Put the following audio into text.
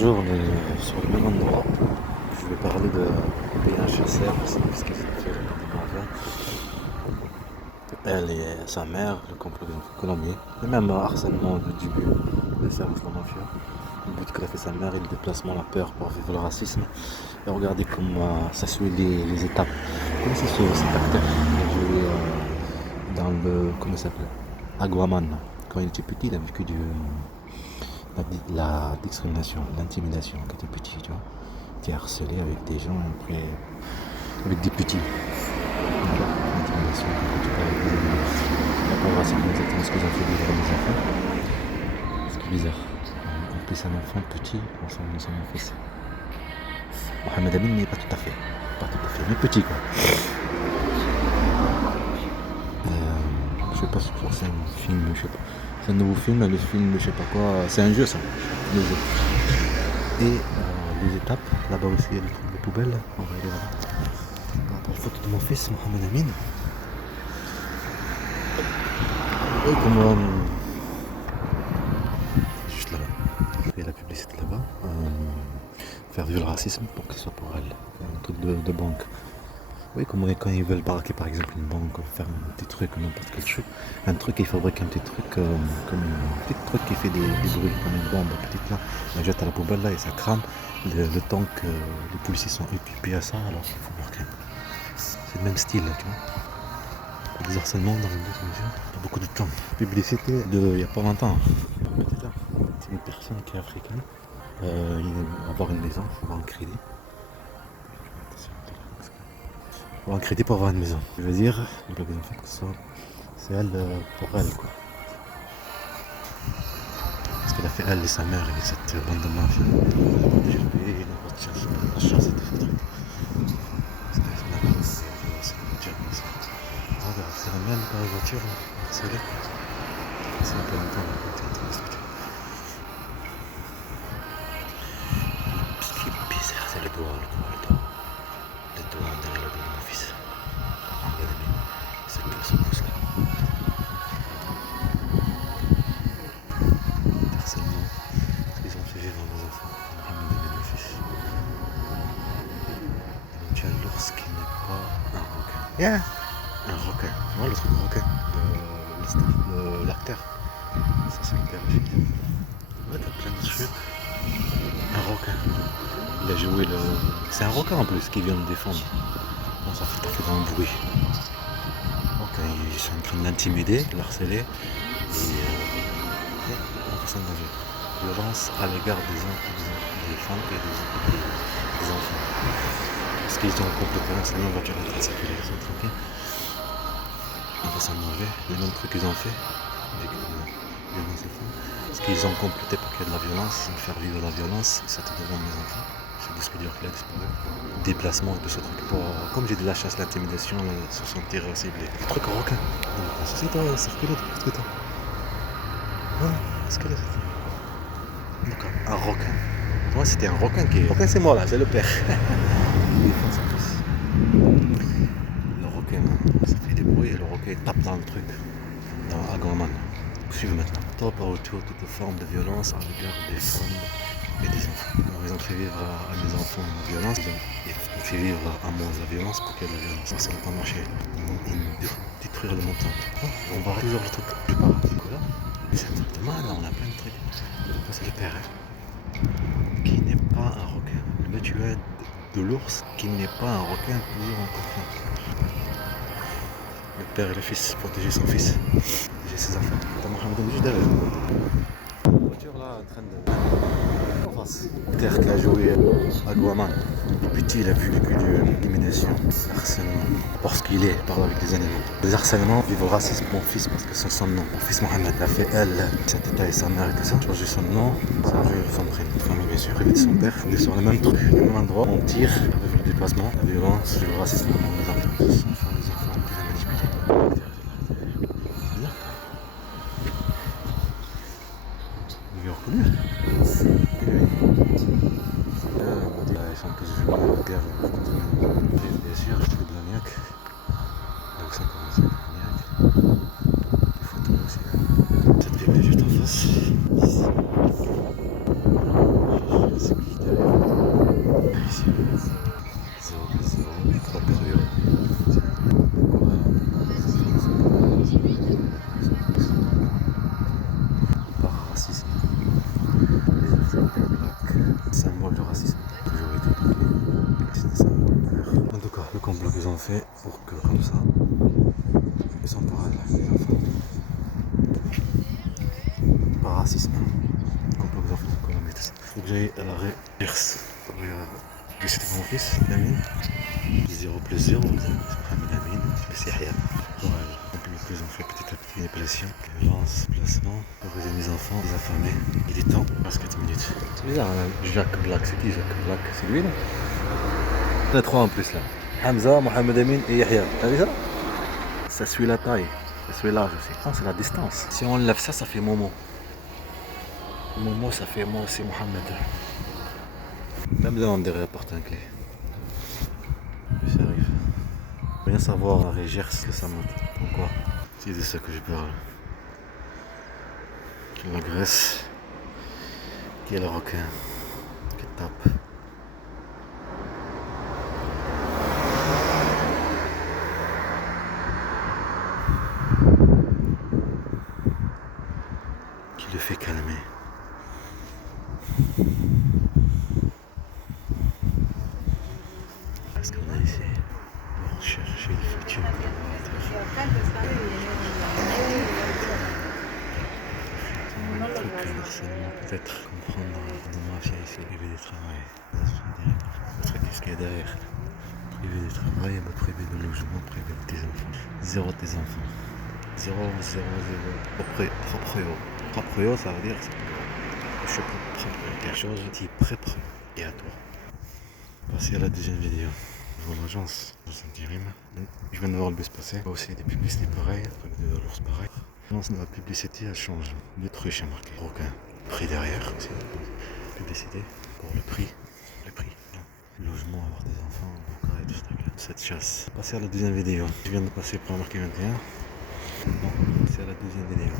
Bonjour, on est sur le même endroit. Je vais parler de PHSR aussi, parce que c'est fait elle et sa mère, le complot colombier, et même harcèlement du début des services de la mafia. Le but que l'a fait sa mère et le déplacement, la peur pour vivre le racisme. Et regardez comment ça suit les étapes. Comment ça suit cet acteur qui a joué dans le. Comment ça s'appelle Aguaman. Quand il était petit, il a vécu la discrimination, l'intimidation quand il était petit, tu vois. Il était harcelé avec des gens, après, avec des petits. L'intimidation, quand tu parles avec des animaux. Et après, on va savoir exactement ce qu'ils ont fait vivre à mes enfants. Ce qui est bizarre. En plus, un enfant petit, ensemble, nous sommes un fils. Mohamed Amin n'est pas tout à fait. Pas tout à fait, mais petit quoi. Je sais pas si c'est un film, je sais pas. C'est un nouveau film, le film, je sais pas quoi. C'est un jeu ça. Le jeu. Et les étapes, là-bas aussi il y a des poubelles. On va aller là-bas. La photo de mon fils, Mohamed Amin. Et comme juste là-bas. Je fais la publicité là-bas. Faire vivre le racisme pour que ce soit pour elle. Un truc de banque. Oui, comme quand ils veulent braquer par exemple une banque, ou faire un petit truc, n'importe quel truc, un truc, ils fabriquent un petit truc, comme un petit truc qui fait des bruits, comme une bombe petite là, ils la jettent à la poubelle là et ça crame, le temps que les policiers sont occupés à ça, alors qu'il faut marquer. C'est le même style là, tu vois. Des harcèlements dans le bus, il y a beaucoup de temps. Publicité il n'y a pas longtemps. C'est une personne qui est africaine, il va avoir une maison, il va avoir un crédit. Pour un crédit pour avoir une maison. Je veux dire, le en fait, que ça, c'est elle pour elle quoi. Parce qu'elle a fait elle et sa mère et cette bande de mafia. Elle a pas déjà payé n'importe la chasse et tout ce truc. Regarde, c'est la même par la voiture, harcelée. C'est un peu longtemps la voiture. Ce qui est bizarre, c'est le doigt. Le doigt derrière le dos de mon fils. Regardez, c'est tout ce pouce là. Harcèlement. Ce qu'ils ont fait vivre à nos enfants. Mohamed et mon fils. Donc tu as l'ours qui n'est pas un requin. Yeah. Un requin. Tu vois le truc requin de l'acteur. Ça c'est hyper logique. Ouais, t'as plein de trucs. Un requin. Il a joué le. C'est un requin en plus qui vient me défendre. Bon, ça fait un bruit. Ok, ils sont en train de l'intimider, de l'harceler. Et personne n'a vu. Violence à l'égard des femmes et des enfants. Parce qu'ils ont complètement, c'est la même voiture en train de circuler, ils sont tranquilles. On va s'en manger, les mêmes trucs qu'ils ont fait avec violence des femmes. Parce qu'ils ont complété pour qu'il y ait de la violence, ils vont faire vivre la violence, et ça te devant mes enfants. C'est disque dur qu'il a disparu. Déplacement et tout ce truc pour, comme j'ai de la chasse, l'intimidation, se sentir ciblé. Le truc requin. C'est toi, circuler, qu'est-ce que t'as? Ouais, qu'est-ce que c'est? D'accord, un requin. Moi c'était un requin qui est. Le requin c'est moi là, c'est le père. Il défend son fils. Le requin, ça fait des bruits et le requin tape dans le truc. Dans Agoman. Suivez maintenant. Top à autour toute forme de violence à l'égard des femmes et des enfants. Alors, ils ont fait vivre à mes enfants la violence. Ils ont fait vivre à moi la violence pour qu'il y ait de la violence. Ça n'a pas marché. Ils vont détruire le montant. On va toujours le truc. Je pars. Là. C'est un truc de mal, on a plein de trucs. C'est le père. Qui n'est pas un requin. Le tueur de l'ours qui n'est pas un requin toujours en confiance. Le père et le fils protéger son fils, protéger ses enfants. T'as Mohamed juste derrière. La voiture là en train de. En face. Terre qui a joué à Guaman. Petit, il a vu de l'élimination, harcèlement. Parce qu'il est, parle avec des animaux. Des harcèlements, vivre le racisme, mon fils, parce que c'est son nom. Mon fils Mohamed a fait elle, cet état et sa mère et tout ça. Changer son nom, changer son prénom. Famille, bien sûr, il est de son père. On est sur le même truc, le même endroit. On tire avec le déplacement, la violence, le racisme, les enfants. Les enfants, plus jamais disputés. New York connu. Ils sont tous venus à la guerre. Bien sûr, je fais de l'agnac. Donc ça commence avec l'agnac. Des photos aussi. Cette ville est juste en face. Ici. fait pour que comme ça, ils sont pas là. Pas racisme. Complot des enfants colombiens. Faut que j'aille à l'arrêt Gers. قصة mon fils, Lamine. 0 plus 0, Mohamed Amin, plus Yahya. Voilà. Donc ils ont fait petit à petit une pression. Lance, placement. Pour mes enfants, les affamés. Il est temps, passe 4 minutes. C'est bizarre, hein? Jacques Black, c'est qui Jacques Black? C'est lui là? On a 3 en plus là. Hamza, Mohamed Amin et Yahya. T'as vu ça? Ça suit la taille. Ça suit l'âge aussi. Ah, c'est la distance. Si on enlève ça, ça fait Momo. Momo, ça fait moi aussi Mohamed. Même là, on dirait apporter un clé. Ça arrive. Bien savoir à Régers que ça monte. Pourquoi? C'est de ça que je parle. Qui l'agresse. Qui est le requin. Qui tape. Qui le fait calmer. Qu'est-ce qu'on a ici? On cherche le futur collaborateur. Un truc harcèlement, peut-être comprendre de mafia ici, privé du travail. Le truc, qu'est-ce qu'il y a derrière? Privé du travail, privé de logement, privé de tes enfants. Zéro tes enfants. 0, 0, 0. Proprio, ça veut dire je suis propre quelque chose qui est propre et à toi. Passer à la deuxième vidéo. Je vois l'agence dans intérim. Je viens de voir le bus passer. Aussi des publicités pareilles, truc de l'ours pareil. L'agence de la publicité elle change. Le truc est marqué. Aucun prix derrière aussi. Publicité pour le prix. Le prix. Logement, avoir des enfants, encore et tout ce truc là. Cette chasse. Passer à la deuxième vidéo. Je viens de passer pour marquer 21. Bon, c'est à la deuxième vidéo.